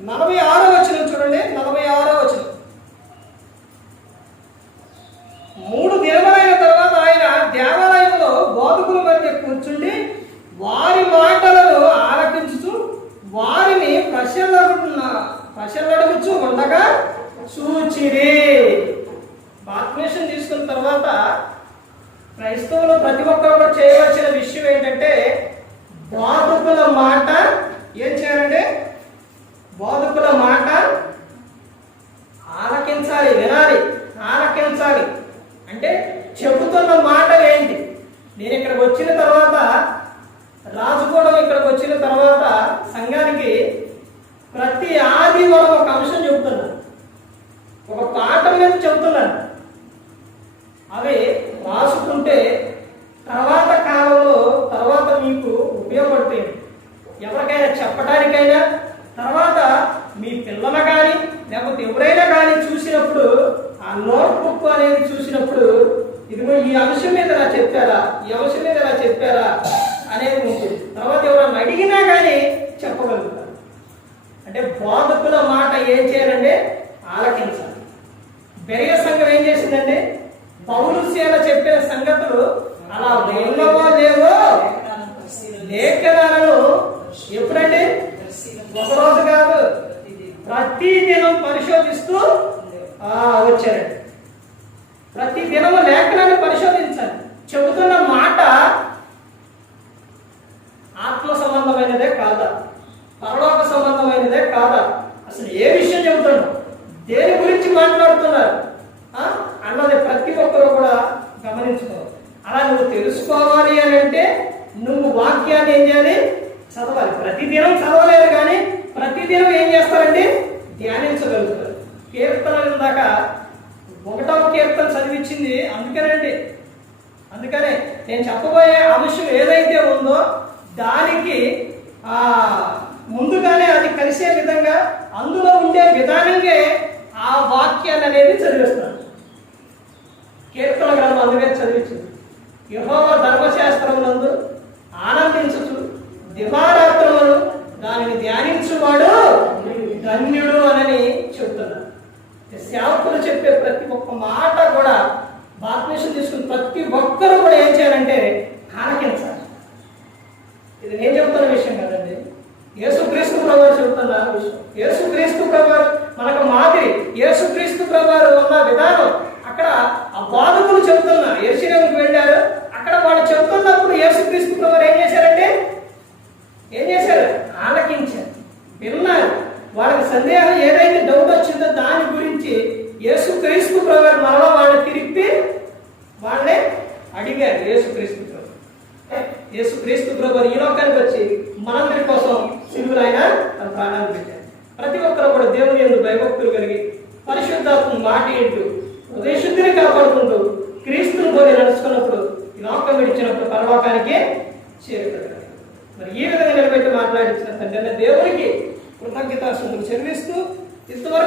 నలభై ఆరో వచ్చిన చూడండి నలభై ఆరో వచ్చిన మూడు దినములైన తర్వాత ఆయన దేవాలయంలో బోధకుల మధ్య కూర్చుండి వారి మాటలను ఆలకించుతూ వారిని ప్రశ్నలడుగుతున్న ప్రశ్నలడుగుచూ ఉండగా చూచిరి బాప్టిషన్ తీసుకున్న తర్వాత క్రైస్తవులు ప్రతి ఒక్కరు కూడా చేయవలసిన విషయం ఏంటంటే బాధకుల మాట ఏం చేయాలంటే బోధకుల మాట ఆలకించాలి వినాలి ఆలకించాలి. అంటే చెబుతున్న మాటలు ఏంటి? నేను ఇక్కడికి వచ్చిన తర్వాత రాజుగూడెం ఇక్కడికి వచ్చిన తర్వాత సంఘానికి ప్రతి ఆదివారం ఒక అంశం రాసుకుంటే తర్వాత కాలంలో తర్వాత మీకు ఉపయోగపడుతుంది. ఎవరికైనా చెప్పడానికైనా తర్వాత మీ పిల్లలు కానీ లేకపోతే ఎవరైనా కానీ చూసినప్పుడు ఆ నోట్ బుక్ అనేది చూసినప్పుడు ఇదిగో ఈ అంశం మీద నా చెప్పారా ఈ అంశం మీద నా చెప్పారా అనేది ఉంటుంది. తర్వాత ఎవరైనా అడిగినా కానీ చెప్పగలుగుతారు. అంటే బోధకుల మాట ఏం చేయాలంటే ఆలకించాలి. బెరయ సంఘం ఏం చేసిందంటే పౌరు సేవ చెప్పిన సంగతులు అలా ఉన్నవో లేవో? లేఖనాలను ఎప్పుడండి? ఒక రోజు కాదు ప్రతి దినం పరిశోధిస్తూ ఆ, వచ్చారండి. ప్రతి దినము లేఖనాన్ని పరిశోధించాలి. చెబుతున్న మాట ఆత్మ సంబంధమైనదే కాదా పరలోక సంబంధమైనదే కాదా అసలు ఏ విషయం చెబుతున్నాడు దేని గురించి మాట్లాడుతున్నారు ఆ? అన్నది ప్రతి ఒక్కరు కూడా గమనించుకో అలా నువ్వు తెలుసుకోవాలి అని అంటే నువ్వు వాక్యాన్ని ఏం చేయాలి? చదవాలి. ప్రతిదినం చదవలేదు కానీ ప్రతిదినం ఏం చేస్తారండి ధ్యానించగలుగుతారు. కీర్తనలు ఇందాక ఒకటవ కీర్తన చదివించింది అందుకేనండి. అందుకనే నేను చెప్పబోయే అంశం ఏదైతే ఉందో దానికి ముందుగానే అది కలిసే విధంగా అందులో ఉండే విధానంగా ఆ వాక్యాన్ని అనేది చదివిస్తాను కీర్తన గ్రంథం అందుకే చదివించింది యహోవ ధర్మశాస్త్రం నందు ఆనందించుచు దివారాత్రములను దానిని ధ్యానించువాడు ధన్యుడు అని చెప్తున్నారు. సేవకులు చెప్పే ప్రతి ఒక్క మాట కూడా బాప్టిషన్ తీసుకుని ప్రతి ఒక్కరు కూడా ఏం చేయాలంటే ఆలకించాలి. ఇది నేను చెప్తున్న విషయం కదండి. యేసుక్రీస్తు ప్రభావం చెబుతున్న విషయం. యేసుక్రీస్తు ప్రభు మనకు మాదిరి. యేసుక్రీస్తు ప్రభు ఉన్న విధానం అక్కడ ఆ బాధకులు చెబుతున్నారు ఎరుశలేముకి వెళ్ళారు అక్కడ వాళ్ళు చెబుతున్నప్పుడు యేసుక్రీస్తు ప్రభు ఏం చేశారంటే ఏం చేశారు ఆలకించారు విన్నారు వాళ్ళకి సందేహం ఏదైతే డౌట్ వచ్చిందో దాని గురించి యేసుక్రీస్తు ప్రభు మరలా వాళ్ళని తిరిపి వాళ్ళే అడిగారు యేసుక్రీస్తు ప్రభు. యేసుక్రీస్తు ప్రభు ఈ లోకానికి వచ్చి మనందరి కోసం సిలువులు ఆయన తన ప్రాణాలు పెట్టారు. ప్రతి ఒక్కరు కూడా దేవుని ఎందు భయభక్తులు కలిగి పరిశుద్ధాత్మ మాట ఏంటూ హృదయశుద్ధిని కాపాడుకుంటూ క్రీస్తుని పోలి నడుచుకున్నప్పుడు ఈ లోకం విడిచినప్పుడు పరలోకానికే చేరుతారు మరి ఈ విధంగా నిలబెట్టి మాట్లాడించిన తండ్రి దేవునికి కృతజ్ఞతాస్తుతులు చెల్లిస్తూ ఇంతవరకు